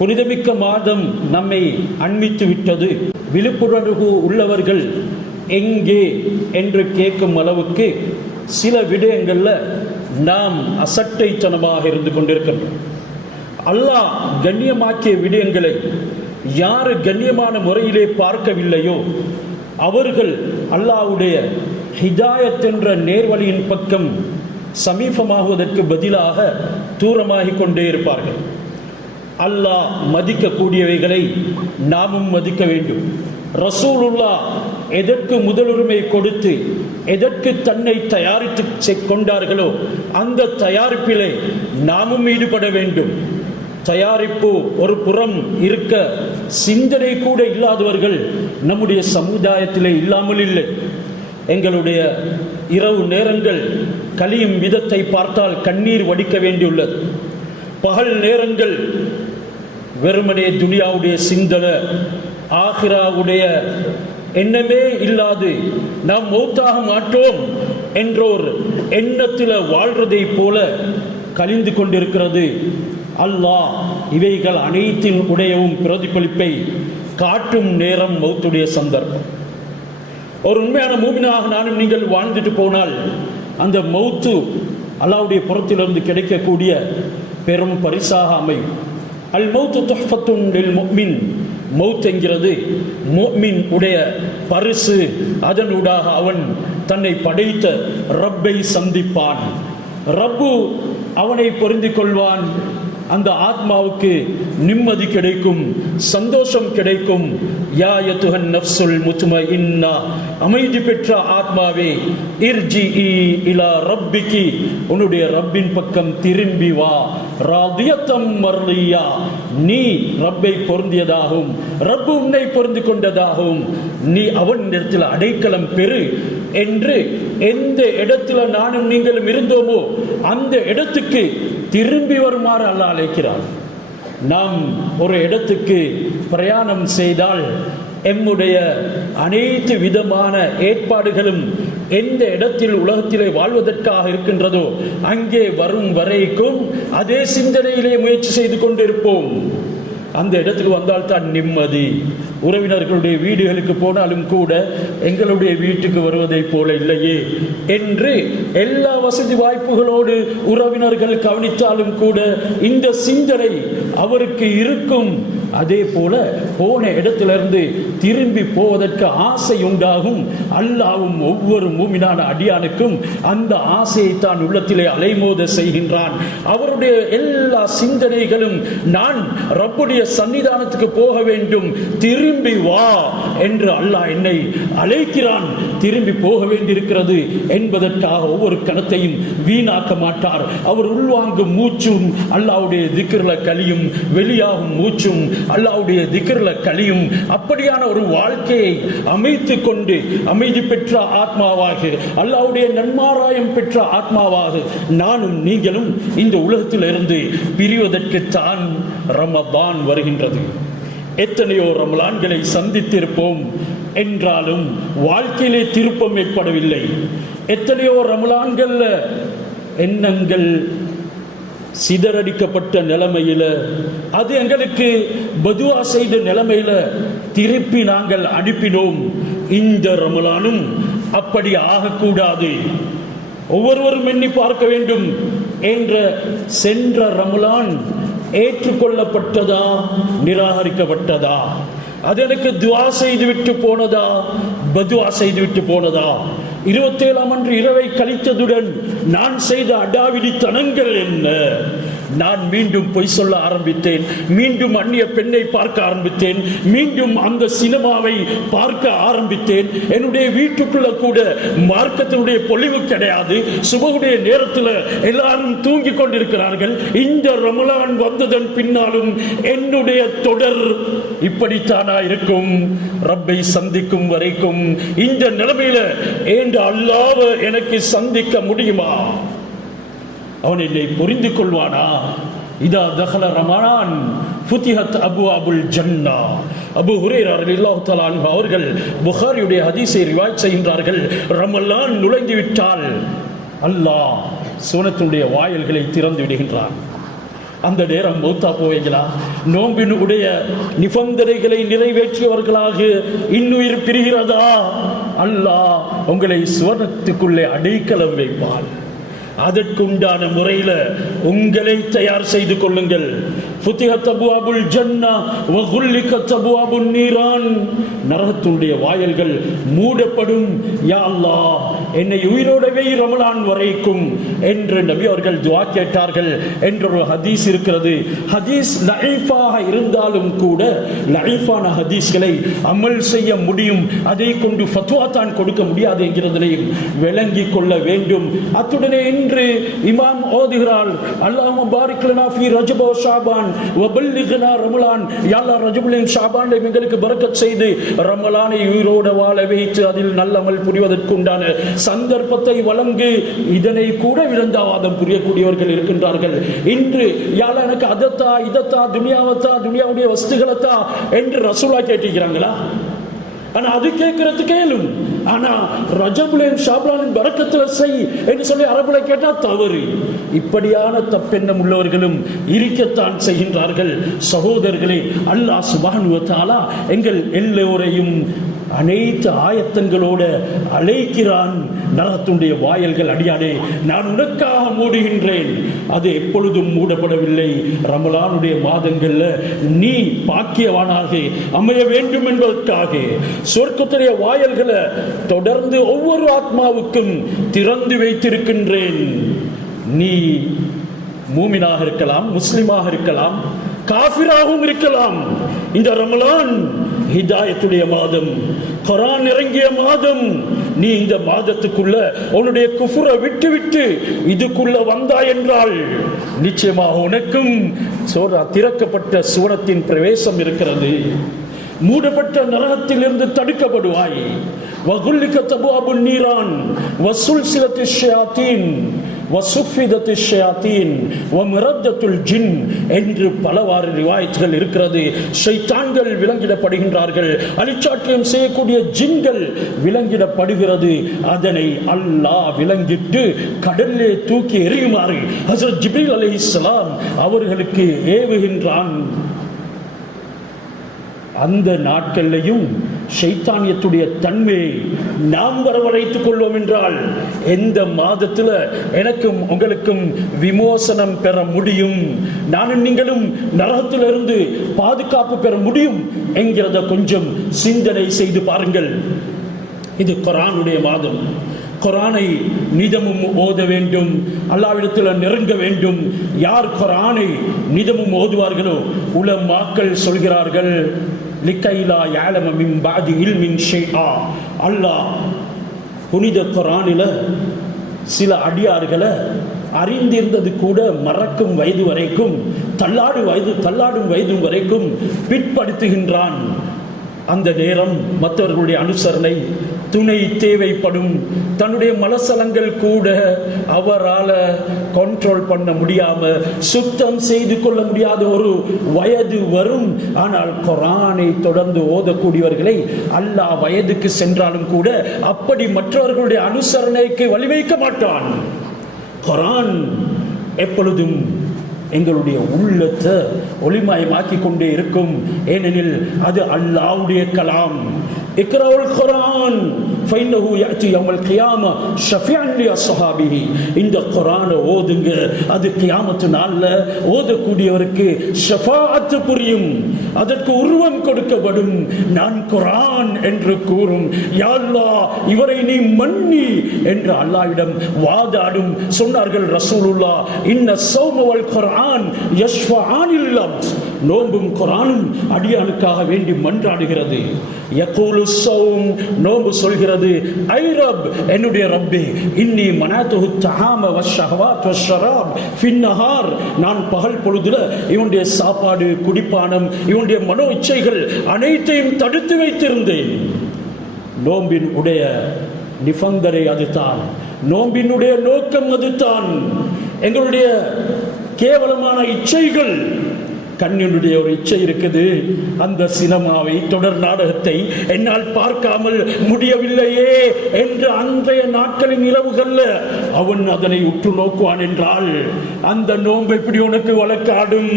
புனிதமிக்க மாதம் நம்மை அண்மித்து விட்டது. விழிப்புணர்வு உள்ளவர்கள் எங்கே என்று கேட்கும் அளவுக்கு சில விடயங்களில் நாம் அசட்டைத்தனமாக இருந்து கொண்டிருக்கின்றோம். அல்லாஹ் கண்ணியமாக்கிய விடயங்களை யார் கண்ணியமான முறையிலே பார்க்கவில்லையோ அவர்கள் அல்லாஹ்வுடைய ஹிதாயத் என்ற நேர்வழியின் பக்கம் சமீபமாகுவதற்கு பதிலாக தூரமாகிக் கொண்டே இருப்பார்கள். அல்லாஹ் மதிக்கக்கூடியவைகளை நாமும் மதிக்க வேண்டும். ரசூலுல்லாஹ் எதற்கு முதலுரிமை கொடுத்து எதற்கு தன்னை தயாரித்து கொண்டார்களோ அந்த தயாரிப்பிலே நாமும் ஈடுபட வேண்டும். தயாரிப்பு ஒரு புறம் இருக்க சிந்தனை கூட இல்லாதவர்கள் நம்முடைய சமுதாயத்திலே இல்லாமல் இல்லை. எங்களுடைய இரவு நேரங்கள் கழியும் விதத்தை பார்த்தால் கண்ணீர் வடிக்க வேண்டியுள்ளது. பகல் நேரங்கள் வெறுமனே துனியாவுடைய சிந்தனை, ஆகிராவுடைய எண்ணமே இல்லாது நாம் மௌத்தாக மாட்டோம் என்றோர் எண்ணத்தில் வாழ்றதை போல கழிந்து கொண்டிருக்கிறது. அல்லாஹ் இவைகள் அனைத்தின் உடையவும் பிரதிபலிப்பை காட்டும் நேரம் மௌத்துடைய சந்தர்ப்பம். ஒரு உண்மையான மூமினாக நானும் நீங்கள் வாழ்ந்துட்டு போனால் அந்த மௌத்து அல்லாஹ்வுடைய புறத்திலிருந்து கிடைக்கக்கூடிய பெரும் பரிசாக அமையும். அல் மௌத்து துஹ்ஃபத்துன் லில் முஃமின், மௌத் என்கிறது முஃமின் உடைய பரிசு. அதனூடாக அவன் தன்னை படைத்த ரப்பை சந்திப்பான். ரப்பு அவனை பொருந்திக் கொள்வான். அந்த ஆத்மாவுக்கு நிம்மதி கிடைக்கும், சந்தோஷம் கிடைக்கும். யா யதுஹன் நஃப்ஸுல் முத்மஇன்னா, அமைதி பெற்ற ஆத்மாவே, இர்ஜிஇ இலா ரப்பிகி, உன்னுடைய ரப்பின் பக்கம் திரும்பி வா. ராதியத்தம் மர்லியா, நீ ரப்பை பொருந்தியதாகவும் ரப்பு உன்னை பொருந்தி கொண்டதாகவும் நீ அவன் இடத்தில் அடைக்கலம் பெறு என்று எந்த இடத்துல நானும் நீங்களும் இருந்தோமோ அந்த இடத்துக்கு திரும்பி வருமாறு அல்லாஹ் அழைக்கிறார். நாம் ஒரு இடத்துக்கு பிரயாணம் செய்தால் எம்முடைய அனைத்து விதமான ஏற்பாடுகளும் எந்த இடத்தில் உலகத்திலே வாழ்வதற்காக இருக்கின்றதோ அங்கே வரும் வரைக்கும் அதே சிந்தனையிலே முயற்சி செய்து கொண்டிருப்போம். அந்த இடத்துக்கு வந்தால் தான் நிம்மதி. உறவினர்களுடைய வீடுகளுக்கு போனாலும் கூட எங்களுடைய வீட்டுக்கு வருவதை போல இல்லையே என்று எல்லா வசதி வாய்ப்புகளோடு உறவினர்கள் கவனித்தாலும் கூட இந்த சிந்தனை அவருக்கு இருக்கும். அதே போல போன இடத்திலிருந்து திரும்பி போவதற்கு ஆசை உண்டாகும். அல்லாஹ்வும் ஒவ்வொரு மூமினான அடியானுக்கும் அந்த ஆசையை தான் உள்ளத்திலே அலைமோத செய்கின்றான். அவருடைய எல்லா சிந்தனைகளும் நான் ரப்புடைய சன்னிதானத்துக்கு போக வேண்டும், திரும்பி வா என்று அல்லாஹ் என்னை அழைக்கிறான். திரும்பி போக வேண்டியிருக்கிறது என்பதற்காக ஒவ்வொரு கணத்தையும் வீணாக்க மாட்டார். அவர் உள்வாங்கும் மூச்சும் அல்லாஹ்வுடைய திக்ர்ல கலியும், வெளியாகும் மூச்சும் அல்லாஹ்வுடைய திக்ர்ல கலியும். அப்படியான ஒரு வாழ்க்கையை அமைத்து கொண்டு அமைதி பெற்ற ஆத்மாவாக, அல்லாஹ்வுடைய நன்மாராயம் பெற்ற ஆத்மாவாக நானும் நீங்களும் இந்த உலகத்திலிருந்து பிரிவதற்கு தான் ரமதான் வருகின்றது. எத்தனையோ ரமலான்களை சந்தித்திருப்போம் என்றாலும் வாழ்க்கையிலே திருப்பம் ஏற்படவில்லை. எத்தனையோ ரமலான்கள் எண்ணங்கள் சிதறடிக்கப்பட்ட நிலைமையில, அது எங்களுக்கு பதுவா செய்த நிலைமையில திருப்பி நாங்கள் அனுப்பினோம். இந்த ரமலானும் அப்படி ஆகக்கூடாது. ஒவ்வொருவரும் எண்ணி பார்க்க வேண்டும் என்ற சென்ற ரமலான் ஏற்றுக்கொள்ளப்பட்டதா, நிராகரிக்கப்பட்டதா? அது எனக்கு துவா செய்துவிட்டு போனதா, பதுவா செய்துவிட்டு போனதா? 27ஆம் அன்று இரவை கழித்ததுடன் நான் செய்த அடாவிடித்தனங்கள் என்ன? நான் மீண்டும் பொய் சொல்ல ஆரம்பித்தேன், மீண்டும் அந்நிய பெண்ணை பார்க்க ஆரம்பித்தேன், மீண்டும் அந்த சினிமாவை பார்க்க ஆரம்பித்தேன். என்னுடைய வீட்டுக்குள்ள கூட மார்க்கத்தினுடைய பொலிவு கிடையாது. சுபகுடைய நேரத்தில் எல்லாரும் தூங்கி கொண்டிருக்கிறார்கள். இந்த ரமலான் வந்ததன் பின்னாலும் என்னுடைய தொடர் இப்படித்தானா இருக்கும்? ரப்பை சந்திக்கும் வரைக்கும் இந்த நிலைமையில ஏன் அல்லாஹ் எனக்கு சந்திக்க முடியுமா? அவன் என்னை புரிந்து கொள்வானா? இதா தஹல ரமலான் ஃபுதிஹத் அபுவாபுல் ஜன்னா. அபூ ஹுரைரா ரலியல்லாஹு தஆலா அன்ஹு அவர்கள் புகாரியுடைய ஹதீஸை ரிவாயத் செய்கின்றார்கள். ரமலான் நுழைந்து விட்டால் அல்லாஹ் சுவனத்துடைய வாயில்களை திறந்து விடுகின்றான். அந்த நேரம் மௌத்தா போவீங்களா? நோம்பினுடைய நிபந்தனைகளை நிறைவேற்றியவர்களாக இன்னுயிர் பிரிகிறதா? அல்லாஹ் உங்களை சுவனத்துக்குள்ளே அடைக்கலம் வைப்பான். அதற்குண்டான முறையில் உங்களை தயார் செய்து கொள்ளுங்கள். ஃபுத்திஹத் அப்வாபுல் ஜன்னா வ குல்லிகத் அப்வாபுன் நீரான். நரகத்துடைய வாயில்கள் மூடப்படும். யா அல்லாஹ், என்னை உயிரோடவே ரமலான் வரைக்கும் என்று நபி அவர்கள் துஆ கேட்டார்கள் என்றொரு ஹதீஸ் இருக்கிறது. ஹதீஸ் லஈஃபாக இருந்தாலும் கூட லஈஃபான ஹதீஸ்களை அமல் செய்ய முடியும், அதை கொண்டு ஃபத்வா தான் கொடுக்க முடியாது என்கிறதையும் விளங்கிக் கொள்ள வேண்டும். அத்துடனே இன்று இமாம் ஓதுகிறார், அல்லாஹும்ம பாரிக் லனா ஃபீ ரஜப வ ஷஅபான் வ பல்லிக்னா ரமலான். யா அல்லாஹ், ரஜபுலையும் ஷஅபானையும் எங்களுக்கு பரக்கத் செய்து ரமலானை உயிரோடு வாழ வைத்து அதில் நல்லமல் புரிவதற்குண்டான சந்தர்ப்பத்தை வழங்கு. இதனை கூட விளந்தாவாதம் புரியக்கூடியவர்கள் இருக்கின்றார்கள். இன்று யா அல்லாஹ் எனக்கு அதத்தா இதத்தா துனியாவத்தா துனியாவுடைய வஸ்துகளத்தா என்று ரசூலா கேட்டிருக்கிறாங்களா? ஆனா அது கேட்கறது கேளும். ஆனா ரஜபுலையும் ஷாபானின் பரக்கத்துல செய் என்று சொல்லி அரபுல கேட்டா தவறு. இப்படியான தப்பெண்ணம் உள்ளவர்களும் இருக்கத்தான் செய்கின்றார்கள். சகோதரர்களே, அல்லாஹ் சுப்ஹானஹு வ தஆலா எங்கள் எல்லோரையும் அனைத்து ஆயத்தங்களோடு அழைக்கிறான். நரகத்துடைய வாயில்கள் அடியானே நான் உனக்காக மூடுகின்றேன். அது எப்பொழுதும் மூடப்படவில்லை. ரமலானுடைய மாதங்கள்ல நீ பாக்கியவானாக அமைய வேண்டும் என்பதற்காக சொர்க்கத்துடைய வாயில்களை தொடர்ந்து ஒவ்வொரு ஆத்மாவுக்கும் திறந்து வைத்திருக்கின்றேன். நீ மூமினாக இருக்கலாம், முஸ்லிமாக இருக்கலாம், காஃபிராகவும் இருக்கலாம். இந்த ரமலான் ஹிதாயத்துடைய மாதம், குர்ஆன் இறங்கிய மாதம். நீ இந்த மாதத்துக்குள்ள உன்னுடைய குஃப்ரை விட்டு இதுக்குள்ள வந்தாய் என்றால் நிச்சயமாக உனக்கும் திறக்கப்பட்ட சுவனத்தின் பிரவேசம் இருக்கிறது. மூடப்பட்ட நரகத்திலிருந்து தடுக்கப்படுவாய். வகுல்லிகத் அப்வாபுன் நீரான் வசுல்சிலத்திஷ் ஷயாத்தீன் வசுஃபிதத்திஷ் ஷயாத்தீன் வமரத்தத்துல் ஜின் என்று பலவாறு ரிவாயத்துகள் இருக்கிறது. ஷைத்தான்கள் விலங்கிடப்படுகின்றார்கள், அழிச்சாட்டியம் செய்யக்கூடிய ஜின்கள் விலங்கிடப்படுகிறது. அதனை அல்லாஹ் விலங்கிட்டு கடலிலே தூக்கி எறியுமாறு ஹஸரத் ஜிப்ரீல் அலைஹிஸ்ஸலாம் அவர்களுக்கு ஏவுகின்றான். அந்த நாட்களிலையும் ஷைத்தானியத்துடைய தன்மையை நாம் வரவழைத்துக் கொள்வோம் என்றால் எந்த மாதத்தில் எனக்கும் உங்களுக்கும் விமோசனம் பெற முடியும், நானும் நீங்களும் நரகத்திலிருந்து பாதுகாப்பு பெற முடியும் என்கிறத கொஞ்சம் சிந்தனை செய்து பாருங்கள். இது குர்ஆனுடைய மாதம். குர்ஆனை நிதமும் ஓத வேண்டும், அல்லாஹ்விடத்தில் நெருங்க வேண்டும். யார் குர்ஆனை நிதமும் ஓதுவார்களோ உலமாக்கள் சொல்கிறார்கள், லிக்கைலா யஅலம மின் பஅதி இல்மின் ஷைஆ. அல்லாஹ் புனித குர்ஆனில் சில அடியார்களை அறிந்திருந்தது கூட மறக்கும் வயது வரைக்கும், தள்ளாடும் வயது வரைக்கும் பிற்படுத்துகின்றான். அந்த நேரம் மற்றவர்களுடைய அனுசரணை துணை தேவைப்படும். தன்னுடைய மலசலங்கள் கூட அவரால் கண்ட்ரோல் பண்ண முடியாம சுத்தம் செய்து கொள்ள முடியாத ஒரு வயது வரும். ஆனால் குர்ஆனை தொடர்ந்து ஓதக்கூடியவர்களை அல்லாஹ் வயதுக்கு சென்றாலும் கூட அப்படி மற்றவர்களுடைய அனுசரணைக்கு வழிவைக்க மாட்டான். குர்ஆன் எப்பொழுதும் எங்களுடைய உள்ளத்தை ஒளிமயமாக்கி கொண்டே இருக்கும். ஏனெனில் அது அல்லாஹ்வுடைய கலாம். இக்ராவுல் குர்ஆன் ஃபைன்னஹு யஅதி யௌமல் கியாமா ஷஃபிஅன் லி அஸ்ஹாபிஹி. இந்த குர்ஆனை ஓதுங்க, அது கியாமத் நாள்ல ஓதக்கூடியவருக்கு ஷஃபாஅத் புரியும், அதற்கு உருவம் கொடுக்கப்படும். நான் குர்ஆன் என்று கூறும். யா அல்லாஹ், இவரை நீ மன்னி என்று அல்லாஹ்விடம் வாதாடும். சொன்னார்கள் ரசூலுல்லாஹ், இன்ன ஸௌம வல் குர்ஆன் யஷ்ஃபஆனில் அப்த். நோன்பும் குர்ஆனும் அடியானுக்காக வேண்டி மன்றாடுகிறது. யகூலு ஸௌம், நோன்பு சொல்கிறது, ஐ ரப், என்னுடைய ரப்பே, இன்னி மனாதுஹு தஆம வஷ்ஷஹவாத் வஷ்ஷராப் ஃபின் நஹார். நான் பகல் பொழுதுல இவனுடைய சாப்பாடு குடிப்பானம் இவனுடைய மனோ இச்சைகள் அனைத்தையும் தடுத்து வைத்திருந்தேன். நோம்பின் உடைய நிபந்தனை அதுதான், நோம்பினுடைய நோக்கம் அதுதான். எங்களுடைய கேவலமான இச்சைகள் கண்ணினுடைய ஒரு இச்சை இருக்குது, அந்த சினிமாவை, தொடர் நாடகத்தை என்னால் பார்க்காமல் முடியவில்லையே என்று அன்றைய நாட்களின் இரவுகள்ல அவன் அதனை உற்று நோக்குவான் என்றால் அந்த நோன்பு எப்படி உனக்கு வழக்காடும்?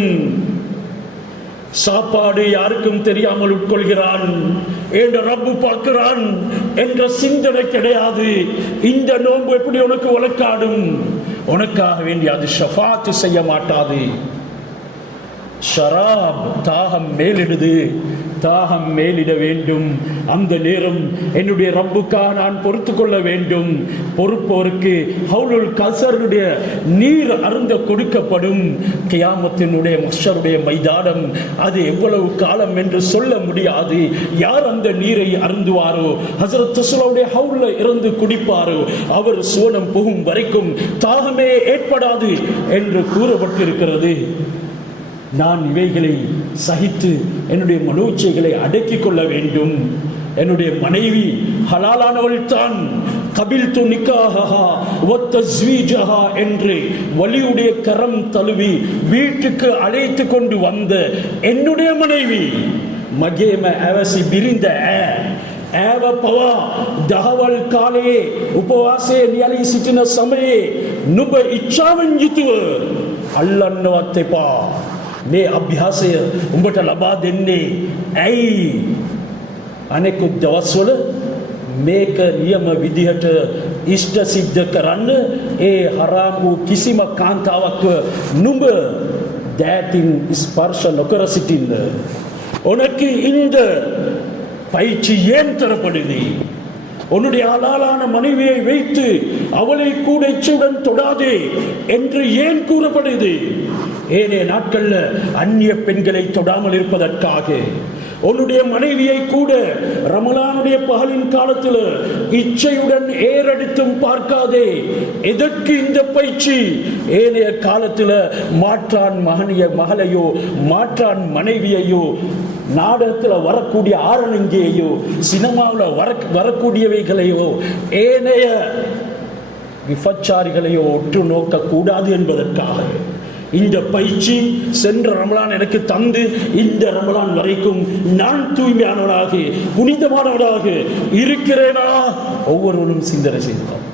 சாப்பாடு யாருக்கும் தெரியாமல் உட்கொள்கிறான், என்ற ரப்பு பார்க்கிறான் என்ற சிந்தனை கிடையாது. இந்த நோன்பு எப்படி உனக்கு வழக்காடும்? உனக்காக வேண்டி அது ஷஃபாத் செய்ய மாட்டாது. ஷராப், தாகம் மேலிடுது, தாகம் மேலிட வேண்டும். அந்த நேரம் என்னுடைய ரப்புக்காக நான் பொறுத்து கொள்ள வேண்டும். பொறுப்போருக்கு ஹவுலுல் கஸருடைய நீர் அருந்த கொடுக்கப்படும். கியாமத்தினுடைய மஹ்ஷருடைய மைதானம் அது எவ்வளவு காலம் என்று சொல்ல முடியாது. யார் அந்த நீரை அருந்துவாரோ, ஹஸரத் ரசூலுல்லாஹ்வுடைய ஹவுல்ல இருந்து குடிப்பாரோ, அவர் சுவனம் போகும் வரைக்கும் தாகமே ஏற்படாது என்று கூறப்பட்டிருக்கிறது. நான் இவைகளை சகித்து என்னுடைய மனோச்சைகளை அடக்கிக் கொள்ள வேண்டும். என்னுடைய மனைவி ஹலாலானவள் தான். கபில்து நிக்காஹஹா வ தஸ்வீஜஹா என்று வலியுடைய கரம் தழுவி வீட்டுக்கு அழைத்து கொண்டு வந்த என்னுடைய மனைவி மகேம அவசி பிரிந்த ඇව පවා දහවල් කාලයේ උපවාසයේ නියලී සිටින සමයේ නුඹ ඉච්ඡාවෙන් යුතුව අල්ලන්නවත් එපා. මේ අභ්‍යාසය උඹට ලබා දෙන්නේ ඇයි? අනෙකුත් දවස්වල මේක නියම විදිහට ඉෂ්ට සිද්ධ කරන්න ඒ හරාම් වූ කිසිම කාන්තාවක්ව නුඹ දෑතින් ස්පර්ශ නොකර සිටින්න. உனக்கு இந்த பயிற்சி ஏன் தரப்படுது? உன்னுடைய ஹலாலான மனைவியை வைத்து அவளை கூட இச்சையுடன் தொடாதே என்று ஏன் கூறப்படுது? ஏனைய நாட்கள்ல அந்நிய பெண்களை தொடாமல் இருப்பதற்காக. உன்னுடைய மனைவியை கூட ரமலானுடைய பகலின் காலத்தில் இச்சையுடன் ஏறெடுத்தும் பார்க்காதே. எதற்கு இந்த பயிற்சி? ஏனைய காலத்தில் மாற்றான் மகளையோ மாற்றான் மனைவியையோ, நாடகத்தில் வரக்கூடிய ஆரணங்கியையோ, சினிமாவில் வரக்கூடியவைகளையோ, ஏனைய விபச்சாரிகளையோ உற்று நோக்க கூடாது என்பதற்காக இந்த பயிற்சி சென்ற ரமலான் எனக்கு தந்து இந்த ரமலான் வரைக்கும் நான் தூய்மையானவனாக புனிதமானவனாக இருக்கிறேனா? ஒவ்வொருவரும் சிந்தனை செய்தோம்.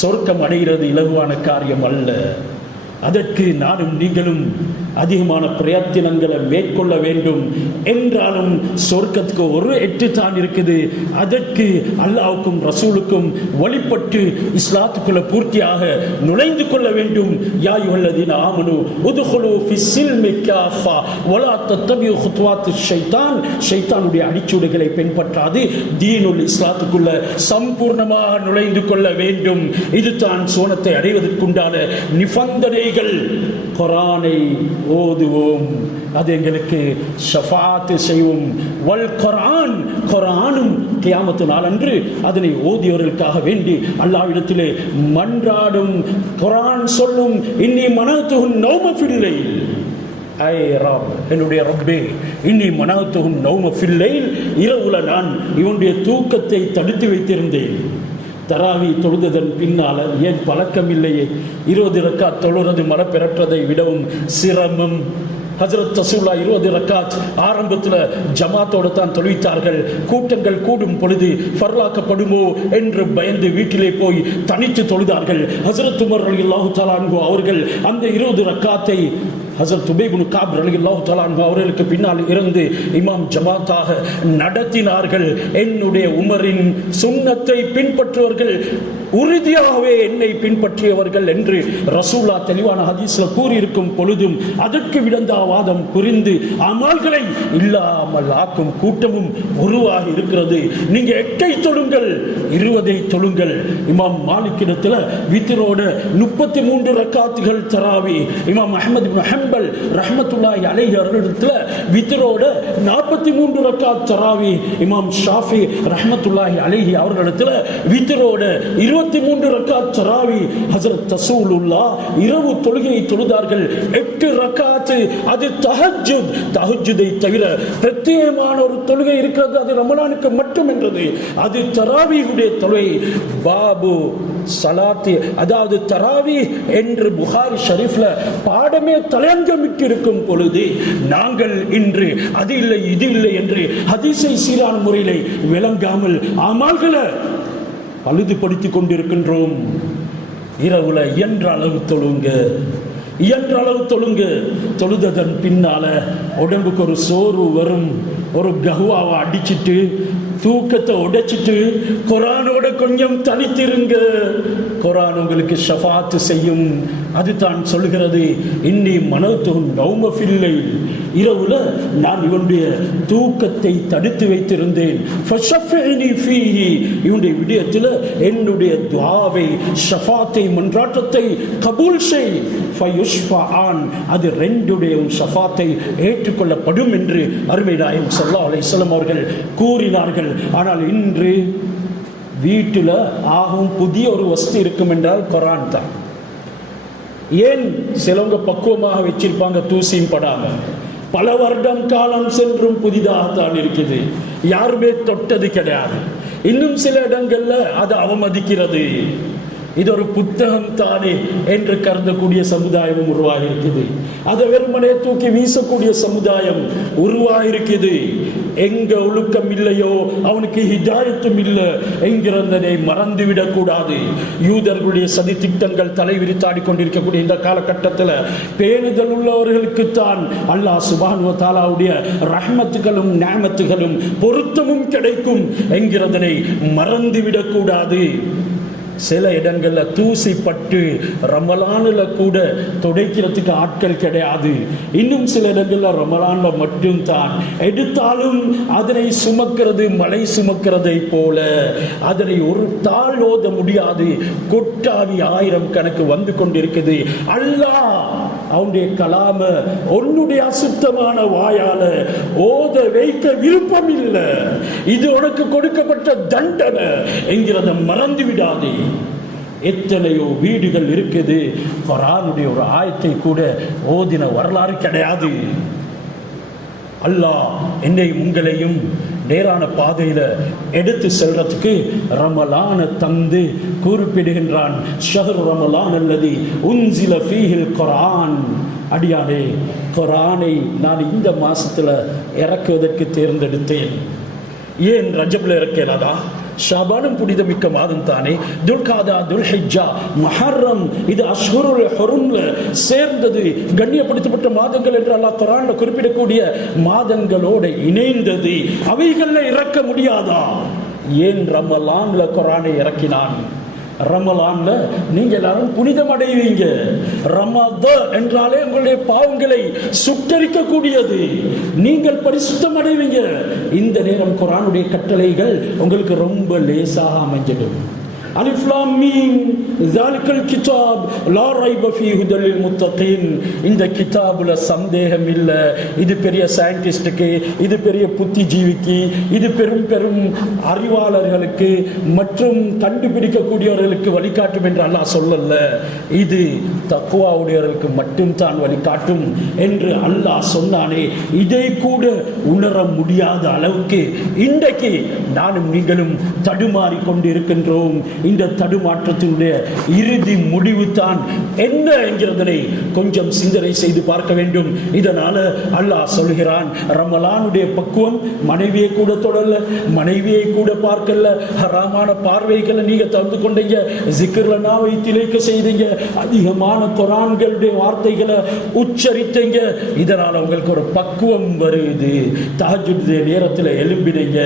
சொர்க்கம் அடைகிறது இலகுவான காரியம் அல்ல. அதற்கு நானும் நீங்களும் அதிகமான பிரயத்தனங்களை மேற்கொள்ள வேண்டும். என்றாலும் சொர்க்கத்துக்கு ஒரு எட்டு தான் இருக்குது. அதற்கு அல்லாஹ்வுக்கும் ரசூலுக்கும் வழிபட்டு இஸ்லாத்துக்குள்ள பூர்த்தியாக நுழைந்து கொள்ள வேண்டும். யா அய்யுஹல்லதீன ஆமனு உத்குலு ஃபிஸ்ஸில்மி காஃபா வலா தத்தபிஉ குத்வாத்திஷ் ஷைத்தான். ஷைத்தானுடைய அடிச்சுவடுகளை பின்பற்றாது தீனுல் இஸ்லாத்துக்குள்ள சம்பூர்ணமாக நுழைந்து கொள்ள வேண்டும். இதுதான் சோனத்தை அடைவதற்குண்டான நிபந்தனைகள். குர்ஆனை ஓதுவோம், அது எங்களுக்கு ஷஃபாத் செய்யும். வல் குர்ஆன், குர்ஆனும் கியாமத்து நாளன்று அதனை ஓதியவர்களுக்காக வேண்டி அல்லாஹ்விடத்திலே மன்றாடும். குர்ஆன் சொல்லும், இன்னி மனதுஹுன் நௌம ஃபில் லைல். ஐ ரப், என்னுடைய ரப்பே, இன்னி மனதுஹுன் நௌம ஃபில் லைல், இரவுல நான் இவனுடைய தூக்கத்தை தடுத்து வைத்திருந்தேன். தராவி தொழுததன் பின்னால் ஏன் பழக்கம் இல்லையே? 20 ரக்காத் தொழுறது மர பெறற்றதை விடவும் சிரமம். ஹஜ்ரத் ரசூலுல்லாஹ் 20 ரக்காத் ஆரம்பத்தில் ஜமாத்தோடு தான் தொழுவித்தார்கள். கூட்டங்கள் கூடும் பொழுது ஃபர்லாக்கப்படுமோ என்று பயந்து வீட்டிலே போய் தனித்து தொழுதார்கள். ஹஜ்ரத் உமர் ரலியல்லாஹு தஆலா அன்ஹு அவர்கள் அந்த 20 ரக்காத்தை ஹஸரத் உபை இப்னு கஅப் ரலியல்லாஹு தஆலா அன்ஹு அவர்களுக்கு பின்னால் இருந்து இமாம் ஜமாத்தாக நடத்தினார்கள். என்னுடைய உமரின் சுன்னத்தை பின்பற்றுவர்கள் உறுதியாகவே என்னை பின்பற்றியவர்கள் என்று ரசூலுல்லாஹ் தெளிவான ஹதீஸ்ல கூறியிருக்கும் பொழுதும் அதற்கு விடந்தாவாதம் புரிந்து அமல்களை இல்லாமல் ஆக்கும் கூட்டமும் உருவாகி இருக்கிறது. நீங்க 8ஐ தொழுங்கள், 20ஐ தொழுங்கள். இமாம் மாலிக்கிடத்தில் வித்ரோட 33 ரக்காத்துகள் தராவி. இமாம் அஹ்மத் இப்னு ஹம்பல் ரஹ்மத்துல்லாஹி அலைஹி அவர்களிடத்தில் வித்ரோட 43 ரக்காத் தராவி. இமாம் ஷாஃபி ரஹ்மத்துல்லாஹி அலைஹி அவர்களிடத்தில் வித்ரோட 23 ரக்காத் தராவி. ஹஜ்ரத் ரசூலுல்லாஹ் இரவு தொழுகையை தொழுதார்கள் 8 ரக்காத். அது தஹஜ்ஜுத். தஹஜ்ஜுதை தவிர பிரத்யேகமான ஒரு தொழுகை இருக்கிறது, அது ரமலானுக்கு மட்டும் என்றது. அது தராவியுடைய தொழுகை. பாபு சலாத்தி, அதாவது தராவி என்று புகாரி ஷரீஃப்ல பாடமே தலையங்க களங்கமிட்டிருக்கும் பொழுது நாங்கள் இன்று அது இல்லை இது இல்லை என்று ஹதீஸை சீரான முறையிலே விளங்காமல் அமல்களை பழுதுபடுத்திக் கொண்டிருக்கின்றோம். இரவுல இயன்ற அளவு தொழுங்க, தொழுததன் பின்னால உடம்புக்கு ஒரு சோர்வு வரும். ஒரு கஹுவாவை அடிச்சிட்டு தூக்கத்தை உடைச்சிட்டு குர்ஆனோட கொஞ்சம் தனித்திருங்க. குர்ஆன் உங்களுக்கு ஷஃபாத் செய்யும். அது தான் சொல்கிறது, இன்னி மனதுன் நௌமஃபில்லை, இரவுல நான் இவனுடைய தூக்கத்தை தடுத்து வைத்திருந்தேன். ஃபஷஃபினி ஃபீஹி, இவனுடைய விடயத்தில் என்னுடைய துஆவை ஷஃபாத்தை மன்றாட்டத்தை கபூல் செய். ஃபயுஷ்ஃபஆன், அது ரெண்டுடைய ஷஃபாத்தை ஏற்றுக்கொள்ளப்படும் என்று அருமை நாயகம் ஸல்லல்லாஹு அலைஹி வஸல்லம் அவர்கள் கூறினார்கள். ஆனால் இன்று வீட்டில் ஆகும் புதிய ஒரு வஸ்து இருக்கும் என்றால் குர்ஆன் தான். ஏன் சிலவங்க பக்குவமாக வச்சிருப்பாங்க, தூசியும் படாம. பல வருடம் காலம் சென்றும் புதிதாகத்தான் இருக்குது, யாருமே தொட்டது கிடையாது. இன்னும் சில இடங்கள்ல அது அவமதிக்கிறது. இது ஒரு புத்தகம் தானே என்று கருதக்கூடிய சமுதாயமும் உருவாகி இருக்குது. அதை வெறுமனே தூக்கி வீசக்கூடிய சமுதாயம் உருவாகி இருக்குது. எங்க ஒழுக்கம் இல்லையோ அவனுக்கு ஹிதாயத்தும் இல்லை என்கிறதை மறந்துவிடக் கூடாது. யூதர்களுடைய சதி திட்டங்கள் தலைவிரித்தாடி கொண்டிருக்கக்கூடிய இந்த காலகட்டத்தில் பேணுதல் உள்ளவர்களுக்குத்தான் அல்லாஹ் சுப்ஹானஹு வ தஆலாவுடைய ரஹ்மத்துகளும் நிஅமத்துகளும் பொருத்தமும் கிடைக்கும் என்கிறதை மறந்துவிடக் கூடாது. சில இடங்கள்ல தூசி பட்டு ரமலான்ல கூட துடைக்கிறதுக்கு ஆட்கள் கிடையாது. இன்னும் சில இடங்கள்ல ரமலான்ல மட்டும்தான், எடுத்தாலும் அதனை சுமக்கிறது மலை சுமக்கிறதை போல, அதனை ஒரு தாள் ஓத முடியாது. கொட்டாவி 1000 கணக்கு வந்து கொண்டிருக்குது. அல்லாஹ் அவனுடைய கலாம உன்னுடைய அசுத்தமான வாயால ஓத வைக்க விருப்பம் இல்லை. இது உனக்கு கொடுக்கப்பட்ட தண்டனை என்கிறத மறந்து விடாதே. எத்தனையோ வீடுகள் இருக்குது, குர்ஆனுடைய ஒரு ஆயத்தை கூட ஓதின வரலாறு கிடையாது. அல்லாஹ் என்னை உங்களையும் நேரான பாதையில எடுத்து செல்றதுக்கு ரமலான தந்து குறிப்பிடுகின்றான். ஷஹ்ரு ரமலான் அல்லதி உன்சில ஃபீஹில் குர்ஆன். அடியானே, குர்ஆனை நான் இந்த மாசத்துல இறக்குவதற்கு தேர்ந்தெடுத்தேன். ஏன் ரஜப்ல இறக்கிறாதா? ஷாபானும் புனிதமிக்க மாதம் தானே. துல்காதா, துல்ஹிஜ்ஜா, முஹர்ரம், இது அஷ்ஹுருல் ஹுரும்ல சேர்ந்தது, கண்ணியப்படுத்தப்பட்ட மாதங்கள் என்று அல்லாஹ் குர்ஆன்ல குறிப்பிடக்கூடிய மாதங்களோடு இணைந்தது. அவைகள்ல இறக்க முடியாதா? ஏன் ரமலான்ல குர்ஆனை இறக்கினான்? ரமலான்ல நீங்க எல்லாரும் புனிதம் அடைவீங்க. ரமத என்றாலே உங்களுடைய பாவங்களை சுட்டரிக்க கூடியது, நீங்கள் பரிசுத்தம் அடைவீங்க. இந்த நேரம் குர்ஆனுடைய கட்டளைகள் உங்களுக்கு ரொம்ப லேசாக அமைஞ்சிடும். அலிஃப் லாம் மீம் ஸாலிகல் கிதாப் லா ரைப ஃபீஹி ஹுதல் லில் முத்தகீன். இந்த கிதாபுல சந்தேகம் இல்லை. இது பெரிய சயின்டிஸ்டுக்கு, இது பெரிய புத்திஜீவிக்கு, இது பெரும் பெரும் அறிவாளர்களுக்கு மற்றும் கண்டுபிடிக்கக்கூடியவர்களுக்கு வழிகாட்டும் என்று அல்லாஹ் சொல்லல. இது தக்வாவுடையவர்களுக்கு மட்டும்தான் வழிகாட்டும் என்று அல்லாஹ் சொன்னானே. இதை கூட உணர முடியாத அளவுக்கு இன்றைக்கு நானும் நீங்களும் தடுமாறி கொண்டிருக்கின்றோம். இந்த தடுமாற்றத்தினுடைய இறுதி முடிவு தான் என்ன என்கிறதனை கொஞ்சம் சிந்தனை செய்து பார்க்க வேண்டும். இதனால அல்லாஹ் சொல்கிறான், ரமலானுடைய பக்குவம் மனைவியை கூட தொடரல, மனைவியை கூட பார்க்கல, ஹராமான பார்வைகளை நீங்க தந்து கொண்டீங்க, ஜிக்ர்ல நாவை திளைக்க செய்தீங்க, அதிகமான குர்ஆன்களுடைய வார்த்தைகளை உச்சரித்தீங்க. இதனால உங்களுக்கு ஒரு பக்குவம் வருது. தஹஜ்ஜுத் நேரத்தில் எழும்பினீங்க,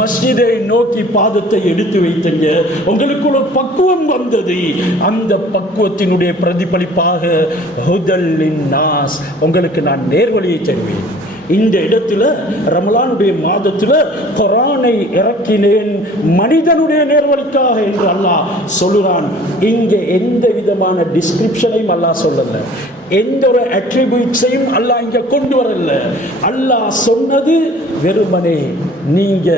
மஸ்ஜிதை நோக்கி பாதத்தை எடுத்து வைத்தீங்க, உங்களுக்கு ஒரு பக்குவம் வந்தது. அந்த பக்குவத்தினுடைய பிரதிபலிப்பாக ஹுதல் லின்னாஸ், உங்களுக்கு நான் நேர்வழியை தருவேன். இந்த இடத்துல ரமலானுடைய மாதத்துல குர்ஆனை இறக்கினேன் மனிதனுடைய நேர்வழிக்காக என்று அல்லாஹ் சொல்லுறான். இங்கே எந்த விதமான டிஸ்கிரிப்ஷனையும் அல்லாஹ் சொல்லல, எந்த ஒரு அட்ரிபியூட்ஸையும் அல்லாஹ் இங்க கொண்டு வரல. அல்லாஹ் சொன்னது வெறுமனே நீங்க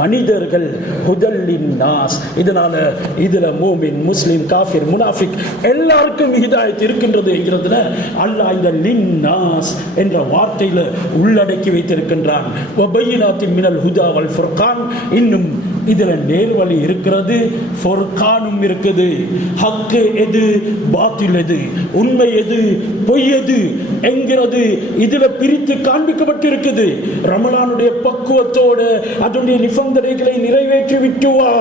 மனிதர்கள், ஹுதல் லின்னாஸ். இதனால இதுல மூமின், முஸ்லிம், காஃபிர், முனாஃபிக் எல்லாருக்கும் ஹிதாயத் இருக்கின்றது என்கிறதுல அல்லாஹ் இந்த லின்னாஸ் என்ற வார்த்தையில உள்ளடக்கி வைத்திருக்கின்றான். வபையினாத்தின் மினல் ஹுதா வல் ஃபுர்கான். இன்னும் இதுல நேர்வழி இருக்கிறது, ஃபுர்கானும் இருக்குது. ஹக்கு எது, பாத்தில் எது, உண்மை எது, பொய் எது என்கிறது இதுல பிரித்து காண்பிக்கப்பட்டிருக்குது. ரமலானுடைய பக்குவத்தோடு அதனுடைய நிபந்தனைகளை நிறைவேற்றி விட்டுவா.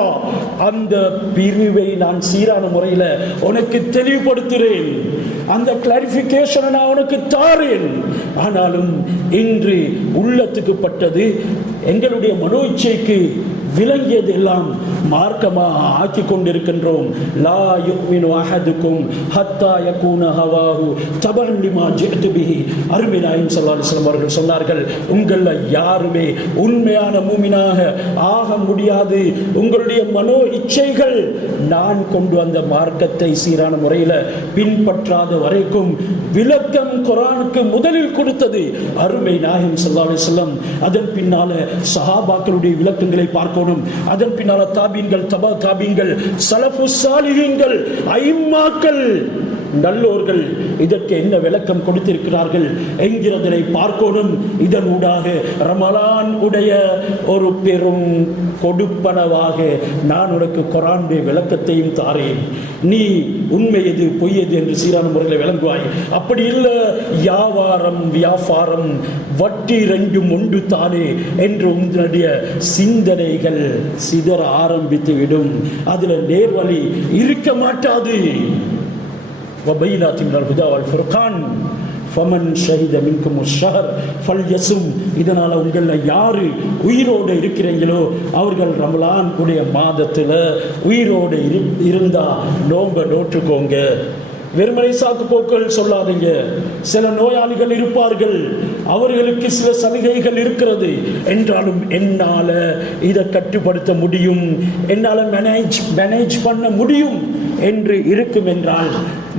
அந்த பிரிவை நான் சீரான முறையில உனக்கு தெளிவுபடுத்துகிறேன், அந்த கிளாரிபிகேஷனை நான் உனக்கு தாரேன். ஆனாலும் இன்று உள்ளத்துக்கு பட்டது, எங்களுடைய மனோ இச்சைக்கு விளங்கியது எல்லாம் மார்க்கமாக ஆக்கி கொண்டிருக்கின்றோம். லா யுமினு அஹதுக்கும் ஹத்தா யகூன ஹவாஹு தபன் லிமா ஜிஅது பிஹி. அருமை நாயகம் ஸல்லல்லாஹு அலைஹி வஸல்லம் அவர்கள் சொன்னார்கள், உங்கள யாருமே உண்மையான மூமினாக ஆக முடியாது, உங்களுடைய மனோ இச்சைகள் நான் கொண்டு வந்த மார்க்கத்தை சீரான முறையில் பின்பற்றாத வரைக்கும். விளக்கம் குர்ஆனுக்கு முதலில் கொடுத்தது அருமை நாயகம் ஸல்லல்லாஹு அலைஹி வஸல்லம். அதன் பின்னால சஹாபாக்களுடைய விளக்கங்களை பார்க்கணும். அதன் பின்னால தாபீன்கள், தபா தாபீன்கள், ஸலஃபு ஸாலிஹீன்கள், ஐம்மாக்கள், நல்லோர்கள் இதற்கு என்ன விளக்கம் கொடுத்திருக்கிறார்கள் என்கிறதை பார்க்கணும். இதனூடாக ரமலான் உடைய ஒரு பெரும் கொடுப்பனவாக நான் உனக்கு குர்ஆனுடைய விளக்கத்தையும் தாரேன். நீ உண்மை எது, பொய் எது என்று சீரான முறையில் விளங்குவாய். அப்படி இல்லை, வியாபாரம் வியாபாரம் வட்டி ரெண்டும் ஒன்று தானே என்று உங்களுடைய சிந்தனைகள் சிதற ஆரம்பித்து விடும். அதில் நேர்வழி இருக்க மாட்டாது. وبينات من الهدى والفرقان فمن شهد منكم الشهر فليصم. இதனால உங்கள யாரு உயிரோடு இருக்கிறீங்களோ அவர்கள் ரமலான் உடைய மாதத்துல உயிரோடு இருந்தா நோன்பை நோற்றுக்கோங்க. வெறுமனை சாக்கு போக்கள் சொல்லாதீங்க. சில நோயாளிகள் இருப்பார்கள், அவர்களுக்கு சில சலுகைகள் இருக்கிறது என்றாலும் என்னால இதை கட்டுப்படுத்த முடியும், என்னால மேனேஜ் பண்ண முடியும் என்று இருக்கும் என்றால்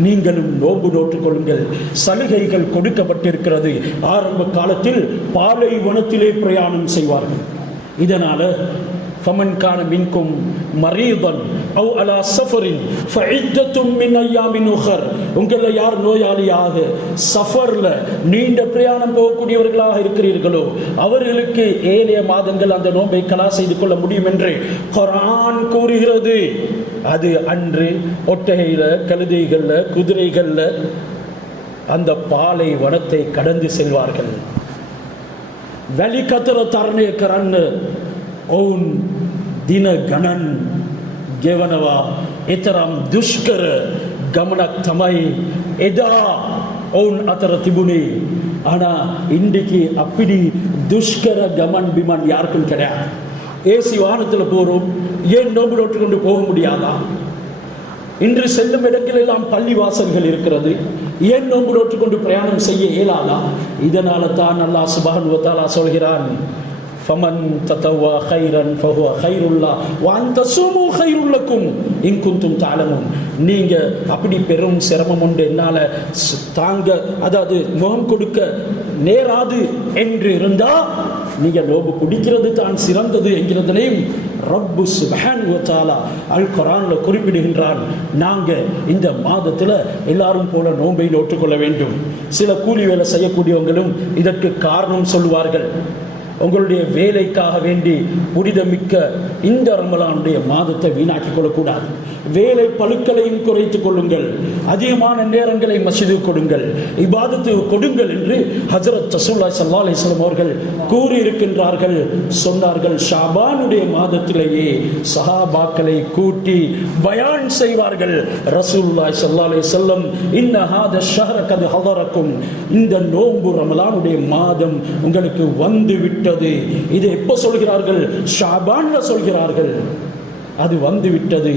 நீங்களும் நோன்பு நோற்றுக் கொள்ளுங்கள். சலுகைகள் கொடுக்கப்பட்டிருக்கிறது. ஆரம்ப காலத்தில் பாலைவனத்திலே பிரயாணம் செய்வார்கள். இதனால فمن كان منكم مريضا او على سفر فعدة من ايام اخر. உங்கள யார் நோயாளியாக சஃபர்ல நீண்ட பிரயாணம் போகக்கூடியவர்களாக இருக்கிறீர்களோ அவர்களுக்கு 7 மாதங்கள் அந்த நோன்பை கலா செய்து கொள்ள முடியும் என்று குர்ஆன் கூறுகிறது. அது அன்று ஒட்டகையில, கழுதைகள்ல, குதிரைகள்ல அந்த பாலை வனத்தை கடந்து செல்வார்கள். வெளிக்கத்தர தரணே கரன் ओन दिन गणन ගෙවනවා. එතරම් දුෂ්කර ගමනක් තමයි එදා ඔවුන් අතර තිබුණේ. ஆனா இன்றைக்கு அப்படி துஷ்கர கமன் பிமன் யாருக்கும் கிடையாது. ஏசி வானத்தில் போறோம், ஏன் நோன்பு நோட்டு கொண்டு போக முடியாதா? இன்று செல்லும் இடங்கள் எல்லாம் பள்ளி வாசல்கள் இருக்கிறது, ஏன் நோன்பு நோட்டு கொண்டு பிரயாணம் செய்ய இயலாதா? இதனால தான் அல்லாஹ் சுப்ஹானஹு வ தஆலா சொல்கிறான், ஃபமன் ததவ்வா கைரன் ஃபஹுவ கைருல்லாஹ் வ அன் தஸூமு கைருல் லக்கும் இன் குன்தும் தஅலமூன். நீங்க அப்படி பெரும் சிரமம் உண்டு, என்னால தாங்க, அதாவது முகம் கொடுக்க நேராது என்று இருந்தா நீங்க நோன்பு குடிக்கிறது தான் சிறந்தது என்கிறதையும் ரப்பு சுப்ஹானஹு வ தஆலா அல் குர்ஆன்ல குறிப்பிடுகின்றான். நாங்க இந்த மாதத்துல எல்லாரும் போல நோன்பை நோற்றுக்கொள்ள வேண்டும். சில கூலி வேலை செய்யக்கூடியவங்களும் இதற்கு காரணம் சொல்லுவார்கள். உங்களுடைய வேலைக்காக வேண்டி புனிதமிக்க இந்த ரமலானுடைய மாதத்தை வீணாக்கிக் கொள்ளக்கூடாது. வேலை பழுக்களையும் குறைத்துக் கொள்ளுங்கள், அதிகமான நேரங்களை மஸ்ஜிதுக்கு கொடுங்கள், இபாதத்துக்கு கொடுங்கள் என்று ஹஜ்ரத் ரசூலுல்லாஹி ஸல்லல்லாஹு அலைஹி வஸல்லம் அவர்கள் கூறியிருக்கின்றார்கள். சொன்னார்கள், ஷாபானுடைய மாதத்திலேயே சஹாபாக்களை கூட்டி பயான் செய்வார்கள். ரசூலுல்லாஹி ஸல்லல்லாஹு அலைஹி வஸல்லம், இன்ன ஹாத ஷஹர கத் ஹதரக்கும், இந்த நோன்பு ரமலானுடைய மாதம் உங்களுக்கு வந்து விட்டது. இது எப்போ சொல்கிறார்கள்? ஷாபான்ல சொல்கிறார்கள். அது வந்து விட்டது.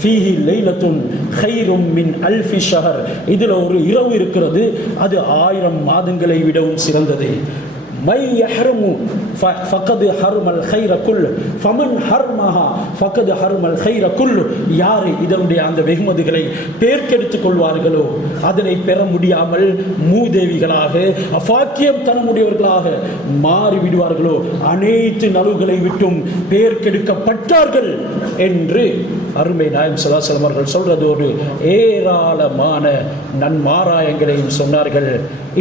ஃபீஹி லைலத்துன் கைரும் மின் அல்ஃபி ஷஹர், இதுல ஒரு இரவு இருக்கிறது, அது 1000 மாதங்களை விடவும் சிறந்தது. மை யஹ்ரமு ஃபகத் ஹர்மல் கைர குல் ஃபமன் ஹர்மஹா ஃபகத் ஹர்மல் கைர குல். யார் இதனுடைய அந்த வெகுமதிகளை பேர்க்கெடுத்துக் கொள்வார்களோ, அதனை பெற முடியாமல் மூதேவிகளாக அபாக்கியம் தரமுடையவர்களாக மாறிவிடுவார்களோ, அனைத்து நலவுகளை விட்டும் பேர்க்கெடுக்கப்பட்டார்கள் என்று அருமை நாயகம் ஸல்லல்லாஹு அலைஹி வஸல்லம் அவர்கள் சொல்றதோடு ஏராளமான நன்மாராயங்களையும் சொன்னார்கள்.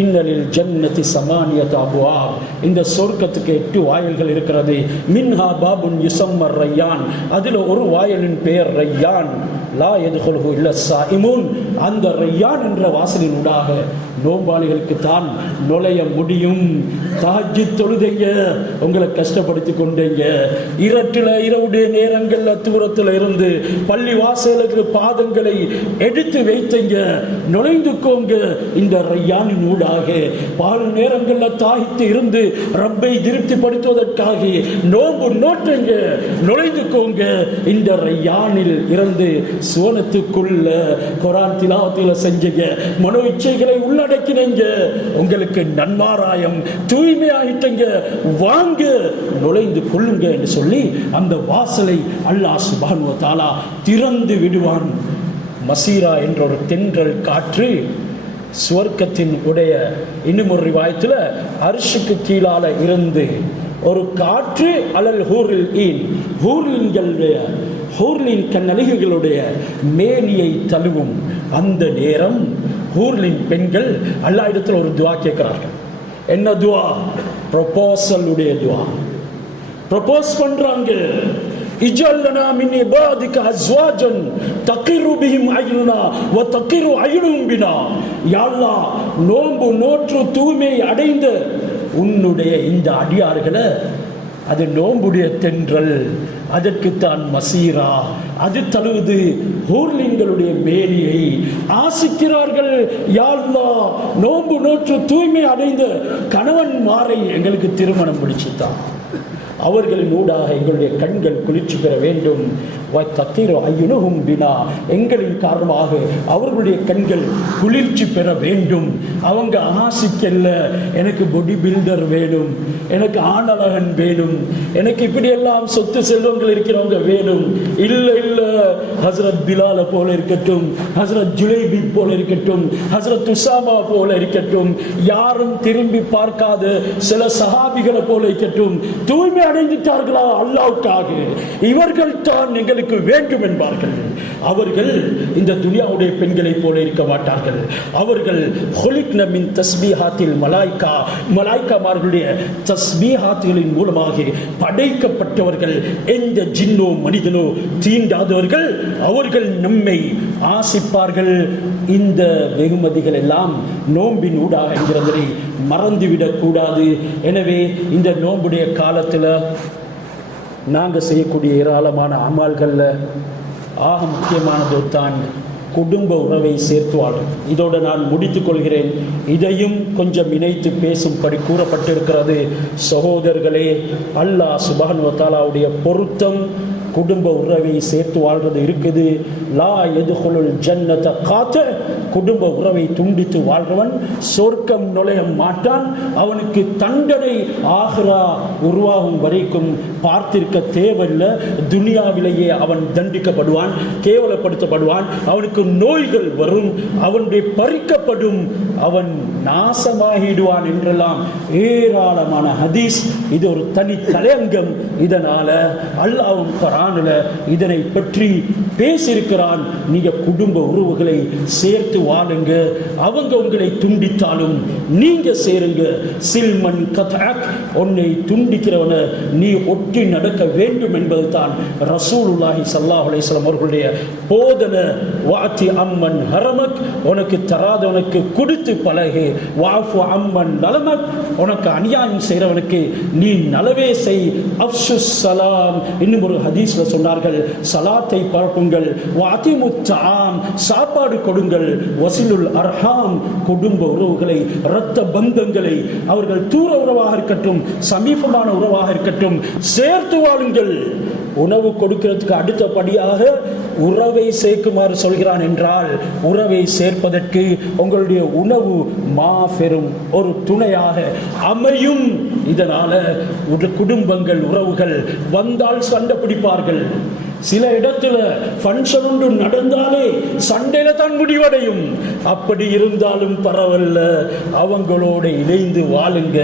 இன்னலில் ஜன்னதி சமானியத் அப்வாப், அப்வாப், இந்த சொர்க்கத்துக்கு 8 வாயில்கள் இருக்கிறது. மின்ஹா பாபுன் யுஸம்மர் ரையான், அதில் ஒரு வாயிலின் பெயர் ரையான். லா யதுகுலுஹு இல்ல ஸாயிமூன், அந்த ரையான் என்ற வாசலின் ஊடாக நோம்பாளிகளுக்கு தான் நுழைய முடியும். தஹஜ்ஜுத் தொழுதைங்க, உங்களை கஷ்டப்படுத்தி கொண்டீங்க, இரட்டில் இரவுடைய நேரங்கள்ல தூரத்தில் இருந்து பள்ளி வாசலுக்கு பாதங்களை எடுத்து வைத்தீங்க, நுழைந்துக்கோங்க இந்த ரையானின் ஊடாக. பால் நேரங்களில் தாகித்து இருந்து ரப்பை திருப்திப்படுத்துவதற்காக நோம்பு நோட்டுங்க, நுழைந்துக்கோங்க இந்த ரையானில் இருந்து சுவனத்துக்குள்ள. குர்ஆன் திலாவத்தில் செஞ்சீங்க, மனோ இச்சைகளை உள்ளடக்கினீங்க, உங்களுக்கு நன்மாராயம், தூய்மையாயிட்டங்க, வாங்க நுழைந்து கொள்ளுங்க என்று சொல்லி அந்த வாசலை அல்லாஹ் சுப்ஹானஹு வ தஆலா திறந்து விடுவான். மசீரா என்ற ஒரு தென்றல் காற்று சுவர்க்கத்தின் உடைய, இன்னும் ஒரு ரிவாயத்தில் அர்ஷுக்கு கீழால இருந்து ஒரு காற்று அலல் ஹூரில் ஈன், ஹூர்லின் கண்ணழகுகளுடைய மேனியை தழுவும். அந்த நேரம் ஹூர்லின் பெண்கள் அல்லாஹ் இடத்துல ஒரு துவா கேட்கிறார்கள். என்ன துவா? ப்ரொபோசல் உடைய துவா. ப்ரொபோஸ் பண்றாங்க. இஜல்லனா மின் இபாதிக அஸ்வாஜன் தகிரு பிஹிம் அய்யுனா வ தகிரு அய்யுனும் பினா. யா அல்லாஹ், நோன்பு நோற்று தூய்மை அடைந்த உன்னுடைய இந்த அடியார்களை, அது நோம்புடைய தென்றல், அதற்குத்தான் மசீரா, அது தழுவுது ஹூர்லின்களுடைய மேனியை ஆசிக்கிறார்கள். யா அல்லாஹ், நோம்பு நோற்று தூய்மை அடைந்த கணவன் மாரை எங்களுக்கு திருமணம் முடிச்சுத்தான், அவர்களின் ஊடாக எங்களுடைய கண்கள் குளிர்ச்சி பெற வேண்டும். எங்களின் காரணமாக அவர்களுடைய கண்கள் குளிர்ச்சி பெற வேண்டும். அவங்க ஆசிக்கல்ல, எனக்கு பாடி பில்டர் வேணும், எனக்கு ஆணழகன் வேணும், எனக்கு இப்படி எல்லாம் சொத்து செல்வங்கள் இருக்கிறவங்க வேணும். இல்ல இல்ல, ஹஸ்ரத் பிலால போல இருக்கட்டும், ஹஸ்ரத் ஜுலைபி போல இருக்கட்டும், ஹஸ்ரத் உசாமா போல இருக்கட்டும், யாரும் திரும்பி பார்க்காத சில சஹாபிகளை போல இருக்கட்டும், தூய்மை அடைந்துட்டார்களா அல்லாஹ்வுக்காக, இவர்கள் தான் எங்களுக்கு வேண்டும் என்பார்கள். அவர்கள் இந்த துனியாவுடைய பெண்களை போல இருக்க மாட்டார்கள். அவர்கள் ஹுலிக்ன மின் தஸ்பீஹாத்தில் மலாய்கா, மலாய்காமார்களுடைய தஸ்பீஹாத்துகளின் மூலமாக படைக்கப்பட்டவர்கள். எந்த ஜின்னோ மனிதனோ தீண்டாதவர்கள், அவர்கள் நம்மை ஆசிப்பார்கள். இந்த வெகுமதிகள் எல்லாம் நோம்பின் ஊடாக என்கிறதை மறந்துவிடக் கூடாது. எனவே இந்த நோம்புடைய காலத்தில் நாங்கள் செய்யக்கூடிய ஏராளமான அமல்களில் ஆக முக்கியமானது தான் குடும்ப உறவை சேர்த்து வாழும். இதோடு நான் முடித்துக் கொள்கிறேன். இதையும் கொஞ்சம் இணைத்து பேசும்படி கூறப்பட்டிருக்கிறது. சகோதரர்களே, அல்லாஹ் சுப்ஹானஹு வ தஆலாவுடைய பொருத்தம் குடும்ப உறவை சேர்த்து வாழ்றது இருக்குது. லா யதுகுலுல் ஜன்னத காத, குடும்ப உறவை துண்டித்து வாழ்றவன் சொர்க்கம் நுழைய மாட்டான். அவனுக்கு தண்டனை ஆகிரா உருவாகும் வரைக்கும் பார்த்திருக்க தேவையில்லை. துனியாவிலேயே அவன் தண்டிக்கப்படுவான், கேவலப்படுத்தப்படுவான், அவனுக்கு நோய்கள் வரும், அவனுடைய பறிக்கப்படும், அவன் நாசமாகிடுவான் என்றெல்லாம் ஏராளமான ஹதீஸ். இது ஒரு தனி தலையங்கம். இதனால அல்லாஹ்வும் குர்ஆனில் இதனை பற்றி பேசியிருக்கிறான். நீங்க குடும்ப உறவுகளை சேர்த்து வாழுங்க. அவங்க உங்களை துண்டித்தாலும் நீங்க சேருங்க. சில்மன் கத்அக், உன்னை துண்டிக்கிறவன நீ ஒட்டி நடக்க வேண்டும் என்பது தான் ரசூலுல்லாஹி ஸல்லல்லாஹு அலைஹி வஸல்லம் அவர்களுடைய போதனை. வாத்தி அம்மன் ஹரமக், உனக்கு தராதவனுக்கு கொடுத்து பழகு. வாஃபு அம்மன் நலமக், உனக்கு அநியாயம் செய்கிறவனுக்கு நீ நலவே செய். அஃஷுஸ் சலாம், இன்னும் ஒரு ஹதீஸ்ல சொன்னார்கள், சலாத்தை பரப்புங்கள். வாதிமுத்தாம், சாப்பாடு கொடுங்கள். வசிலுல் அர்ஹாம், குடும்ப உறவுகளை, இரத்த பந்தங்களை, அவர்கள் தூர உறவாக இருக்கட்டும் சமீபமான உறவாக இருக்கட்டும், சேர்த்து வாழுங்கள். உணவு கொடுக்கிறதுக்கு அடுத்தபடியாக உறவை சேர்க்குமாறு சொல்கிறான் என்றால், உறவை சேர்ப்பதற்கு உங்களுடைய உணவு மாபெரும் ஒரு துணையாக அமையும். இதனால குடும்பங்கள், உறவுகள் வந்தால் சண்டை பிடிப்பார்கள். சில இடத்துல ஃபங்க்ஷன் ஒன்று நடந்தாலே சண்டையில தான் முடிவடையும். அப்படி இருந்தாலும் பரவாயில்ல, அவங்களோட இணைந்து வாழுங்க.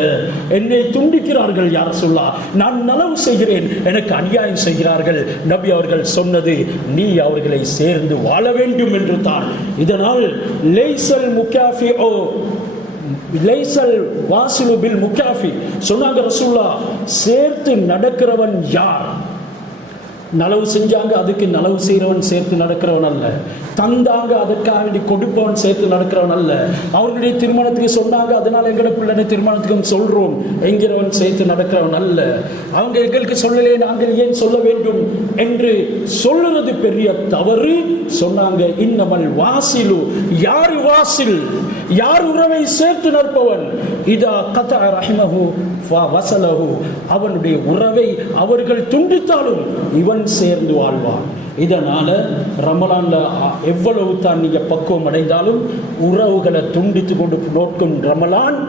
என்னை துண்டிக்கிறார்கள் யார் சொல்லா, நான் நலவு செய்கிறேன், எனக்கு அநியாயம் செய்கிறார்கள். நபி அவர்கள் சொன்னது, நீ அவர்களை சேர்ந்து வாழ வேண்டும் என்று தான். இதனால் லைசல் முகாஃபிஓ, லைசல் வாசிலு பில் முகாஃபி சொன்னாங்க ரசூலுல்லாஹ், சேர்த்து நடக்கிறவன் யார்? நலவு செஞ்சாங்க அதுக்கு நலவு செய்கிறவன் சேர்த்து நடக்கிறவன் அல்ல, தந்தாங்க அதற்காக கொடுப்பவன் சேர்த்து நடக்கிறவன் அல்ல, அவர்களுடைய திருமணத்துக்கு சொன்னாங்க அதனால் எங்களை பிள்ளை திருமணத்துக்கு சொல்றோம் என்கிறவன் சேர்த்து நடக்கிறவன் அல்ல, அவங்க எங்களுக்கு சொல்லலே நாங்கள் ஏன் சொல்ல வேண்டும் என்று சொல்லுறது பெரிய தவறு. சொன்னாங்க இன்னமல் வாசிலு, யார் வாசில், யார் உறவை சேர்த்து நடப்பவன், இதா கதா ரஹிமஹு வஸலஹு, அவனுடைய உறவை அவர்கள் துண்டித்தாலும் இவன் சேர்ந்து வாழ்வான். இதனால ரமலான்ல எவ்வளவு தான் நீங்க பக்குவம் அடைந்தாலும் உறவுகளை துண்டித்து கொண்டு நோக்கும் ரமலான்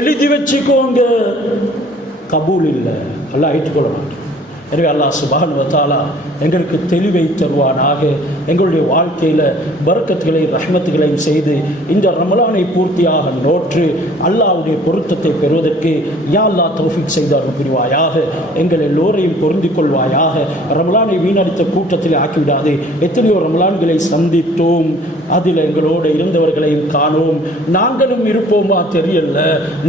எழுதி வச்சுக்கோங்க, கபூல் இல்லை, அல்லாஹ் ஏற்றுக்கொள்ள மாட்டான். எனவே அல்லாஹ் சுப்ஹானஹு வ தஆலா எங்களுக்கு தெளிவை தருவானாக. எங்களுடைய வாழ்க்கையில் பரக்கத்துகளை ரஹ்மத்துகளையும் செய்து இந்த ரமலானை பூர்த்தியாக நோற்று அல்லாஹ்வுடைய பொருத்தத்தை பெறுவதற்கு யா அல்லாஹ் தௌஃபீக் செய்தார்கள் புரிவாயாக. எங்கள் எல்லோரையும் பொருந்திக் கொள்வாயாக. ரமலானை வீணடித்த கூட்டத்தில் ஆக்கிவிடாதே. எத்தனையோ ரமலான்களை சந்தித்தோம், அதில் எங்களோடு இருந்தவர்களையும் காணோம், நாங்களும் இருப்போமா தெரியல.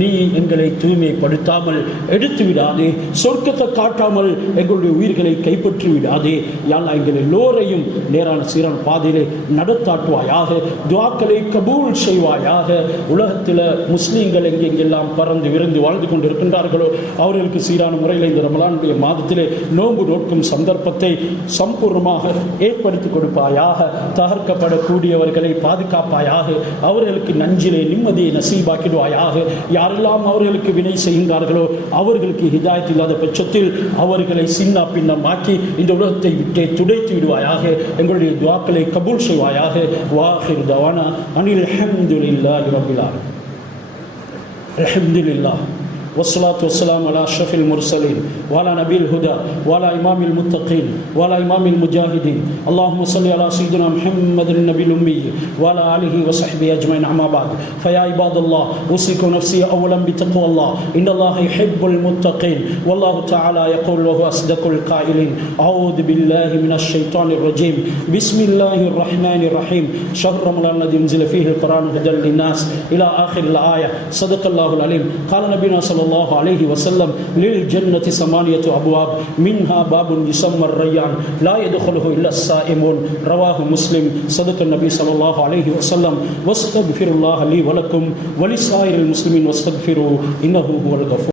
நீ எங்களை தூய்மைப்படுத்தாமல் எடுத்து விடாதே, சொர்க்கத்தை காட்டாமல் எங்களுடைய உயிர்களை கைப்பற்றி விடாதே. யா அல்லாஹ் எங்கள் எல்லோரையும் நேரான சீரான பாதையிலே நடத்தாட்டுவாயாக. துஆக்களை கபூல் செய்வாயாக. உலகத்தில் முஸ்லீம்கள் எங்கெங்கெல்லாம் பறந்து விருந்து வாழ்ந்து கொண்டிருக்கின்றார்களோ அவர்களுக்கு சீரான முறையில் இந்த ரமலானுடைய மாதத்திலே நோன்பு நோக்கும் சந்தர்ப்பத்தை சம்பூர்ணமாக ஏற்படுத்தி கொடுப்பாயாக. தகர்க்கப்படக்கூடியவர்களை பாதுகாப்பாயாக. அவர்களுக்கு நஞ்சிலே நிம்மதியை நசீபாக்கிடுவாயாக. யாரெல்லாம் அவர்களுக்கு வினை செய்கின்றார்களோ அவர்களுக்கு ஹிதாயத் இல்லாத பட்சத்தில் அவர்களை சின்ன பின்னமாக்கி இந்த உலகத்தை விட்டே துடைத்து விடுவாயாக. எங்களுடைய துஆக்களை கபூல் செய்வாயாக. வாஹிர் தவானா அனில் ஹம்துலில்லாஹி ரப்பில் ஆலமீன். அல்ஹம்துலில்லாஹ் والصلاة والسلام على أشرف المرسلين وعلى نبي الهدى وعلى إمام المتقين وعلى إمام المجاهدين. اللهم صل على سيدنا محمد النبي الأمي وعلى آله وصحبه أجمعين. أما بعد فيا عباد الله أوصيكم نفسي أولا بتقوى الله إن الله يحب المتقين والله تعالى يقول وهو أصدق القائلين أعوذ بالله من الشيطان الرجيم بسم الله الرحمن الرحيم شهر رمضان الذي أنزل فيه القرآن هدى للناس إلى آخر الآية. صدق الله العليم. قال نبينا صلى الله عليه وسلم للجنة 8 أبواب منها باب يسمى الريان لا يدخله إلا الصائمون. رواه مسلم. صدق النبي صلى الله عليه وسلم. واستغفر الله لي ولكم ولسائر المسلمين واستغفروه إنه هو الغفور.